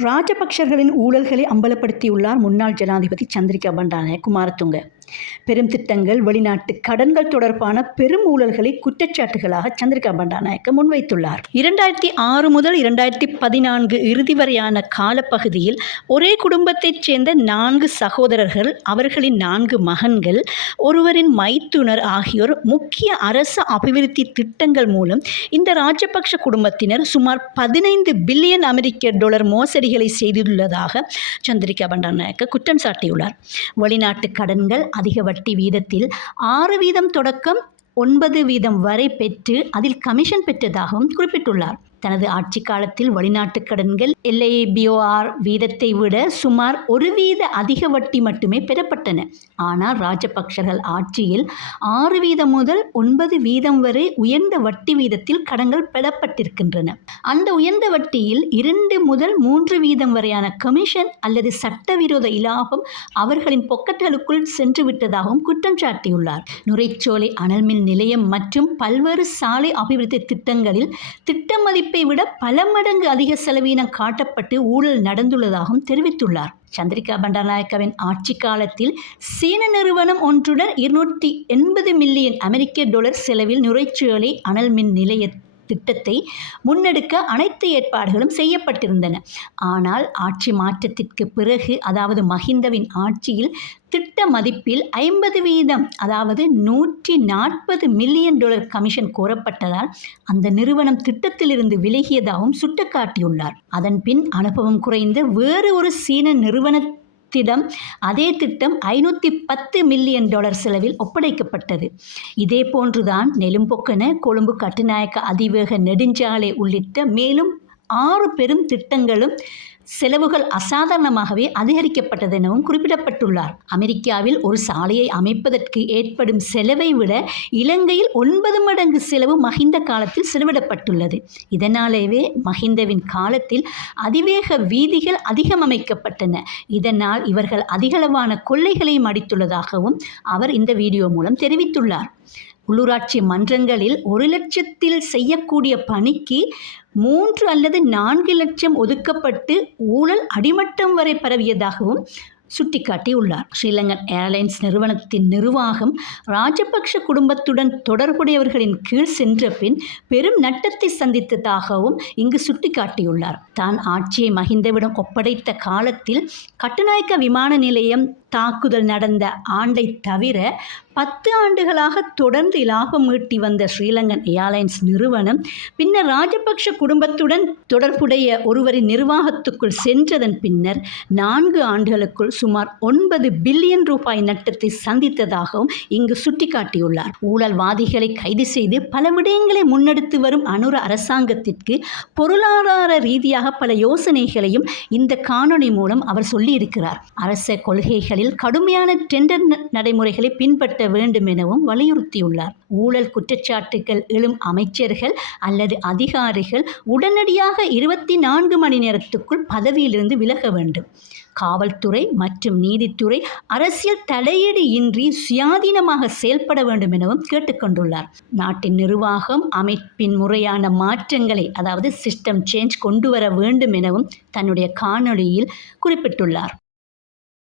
ராஜபக்சர்களின் ஊழல்களை அம்பலப்படுத்தியுள்ளார் முன்னாள் ஜனாதிபதி சந்திரிகா பண்டாரநாயக்க குமாரதுங்க. பெரும் திட்டங்கள், வெளிநாட்டு கடன்கள் தொடர்பான பெரும் ஊழல்களை குற்றச்சாட்டுகளாக சந்திரிகா பண்டாரநாயக்க முன்வைத்துள்ளார். 2006 முதல் 2014 இறுதி வரையான காலப்பகுதியில் ஒரே குடும்பத்தைச் சேர்ந்த 4 சகோதரர்கள், அவர்களின் 4 மகன்கள், ஒருவரின் மைத்துனர் ஆகியோர் முக்கிய அரசு அபிவிருத்தி திட்டங்கள் மூலம் இந்த ராஜபக்ஷ குடும்பத்தினர் சுமார் 15 பில்லியன் அமெரிக்க டாலர் மோசடிகளை செய்துள்ளதாக சந்திரிகா பண்டாரநாயக்க குற்றம் சாட்டியுள்ளார். வெளிநாட்டு கடன்கள் அதிக வட்டி வீதத்தில் 6% தொடக்கம் 9% வரை பெற்று அதில் கமிஷன் பெற்றதாகவும் குறிப்பிட்டுள்ளார். தனது ஆட்சி காலத்தில் வெளிநாட்டு கடன்கள் LABOR வீதத்தை விட சுமார் 1% அதிக வட்டி மட்டுமே பெறப்பட்டன. ஆனால் ராஜபக்சர்கள் ஆட்சியில் 6% முதல் 9% வரை உயர்ந்த வட்டி வீதத்தில் கடன்கள் பெறப்பட்டிருக்கின்றன. அந்த உயர்ந்த வட்டியில் 2 முதல் 3% வரையான கமிஷன் அல்லது சட்டவிரோத இலாபம் அவர்களின் பொக்கெட்டுகளுக்குள் சென்று விட்டதாகவும் குற்றம் சாட்டியுள்ளார். நுரைச்சோலை அனல்மின் நிலையம் மற்றும் பல்வேறு சாலை அபிவிருத்தி திட்டங்களில் திட்ட மதிப்பை விட பல மடங்கு அதிக செலவீனம் காட்டப்பட்டு ஊழல் நடந்துள்ளதாகவும் தெரிவித்துள்ளார். சந்திரிகா பண்டாரநாயக்கவின் ஆட்சி காலத்தில் சீன நிறுவனம் ஒன்றுடன் 280 மில்லியன் அமெரிக்க டாலர் செலவில் நுரைச்சோலை அனல் மின் நிலைய திட்டத்தை முன்னெடுக்க அனைத்து ஏற்பாடுகளும் செய்யப்பட்டிருந்தன. ஆனால் ஆட்சி மாற்றத்திற்கு பிறகு, அதாவது மஹிந்தவின் ஆட்சியில் திட்ட மதிப்பில் 50% அதாவது 140 மில்லியன் டாலர் கமிஷன் கோரப்பட்டதால் அந்த நிறுவனம் திட்டத்திலிருந்து விலகியதாகவும் சுட்டிக்காட்டியுள்ளார். அதன் பின் அனுபவம் குறைந்த வேறு ஒரு சீன நிறுவனத்திடம் அதே திட்டம் 510 மில்லியன் டாலர் செலவில் ஒப்படைக்கப்பட்டது. இதே போன்றுதான் நெலும்பொக்கன, கொழும்பு கட்டுநாயக்க அதிவேக நெடுஞ்சாலை உள்ளிட்ட மேலும் 6 பெரும் திட்டங்களும் செலவுகள் அசாதாரணமாகவே அதிகரிக்கப்பட்டதெனவும் குறிப்பிடப்பட்டுள்ளார். அமெரிக்காவில் ஒரு சாலையை அமைப்பதற்கு ஏற்படும் செலவை விட இலங்கையில் 9 மடங்கு செலவு மஹிந்த காலத்தில் செலவிடப்பட்டுள்ளது. இதனாலேயே மஹிந்தவின் காலத்தில் அதிவேக வீதிகள் அதிகம் அமைக்கப்பட்டன. இதனால் இவர்கள் அதிகளவான கொள்ளைகளையும் அடித்துள்ளதாகவும் அவர் இந்த வீடியோ மூலம் தெரிவித்துள்ளார். உள்ளூராட்சி மன்றங்களில் 1 லட்சத்தில் செய்யக்கூடிய பணிக்கு 3 அல்லது 4 லட்சம் ஒதுக்கப்பட்டு ஊழல் அடிமட்டம் வரை பரவியதாகவும் சுட்டிக்காட்டியுள்ளார். ஸ்ரீலங்கன் ஏர்லைன்ஸ் நிறுவனத்தின் நிர்வாகம் ராஜபக்ஷ குடும்பத்துடன் தொடர்புடையவர்களின் கீழ் சென்ற பின் பெரும் நட்டத்தை சந்தித்ததாகவும் இங்கு சுட்டிக்காட்டியுள்ளார். தான் ஆட்சியை மஹிந்தவிடம் ஒப்படைத்த காலத்தில் கட்டுநாயக்க விமான நிலையம் தாக்குதல் நடந்த ஆண்டை தவிர 10 ஆண்டுகளாக தொடர்ந்து இலாபம் ஈட்டி வந்த ஸ்ரீலங்கன் ஏர்லைன்ஸ் நிறுவனம் பின்னர் ராஜபக்ஷ குடும்பத்துடன் தொடர்புடைய ஒருவரின் நிர்வாகத்துக்குள் சென்றதன் பின்னர் 4 ஆண்டுகளுக்குள் சுமார் 9 பில்லியன் ரூபாய் நட்டத்தை சந்தித்ததாகவும் இங்கு சுட்டிக்காட்டியுள்ளார். ஊழல்வாதிகளை கைது செய்து பல விடயங்களை முன்னெடுத்து வரும் அனுர அரசாங்கத்திற்கு பொருளாதார ரீதியாக பல யோசனைகளையும் இந்த காணொளி மூலம் அவர் சொல்லியிருக்கிறார். அரச கொள்கைகளில் கடுமையான டெண்டர் நடைமுறைகளை பின்பற்ற வேண்டும் எனவும் வலியுறுத்தியுள்ளார். ஊழல் குற்றச்சாட்டுகள் எழும் அமைச்சர்கள் அல்லது அதிகாரிகள் உடனடியாக 24 மணி நேரத்துக்குள் பதவியிலிருந்து விலக வேண்டும். காவல்துறை மற்றும் நீதித்துறை அரசியல் தலையீடு இன்றி சுயாதீனமாக செயல்பட வேண்டும் எனவும் கேட்டுக்கொண்டுள்ளார். நாட்டின் நிர்வாகம் அமைப்பின் முறையான மாற்றங்களை, அதாவது சிஸ்டம் சேஞ்ச் கொண்டு வர வேண்டும் எனவும் தன்னுடைய காணொளியில் குறிப்பிட்டுள்ளார்.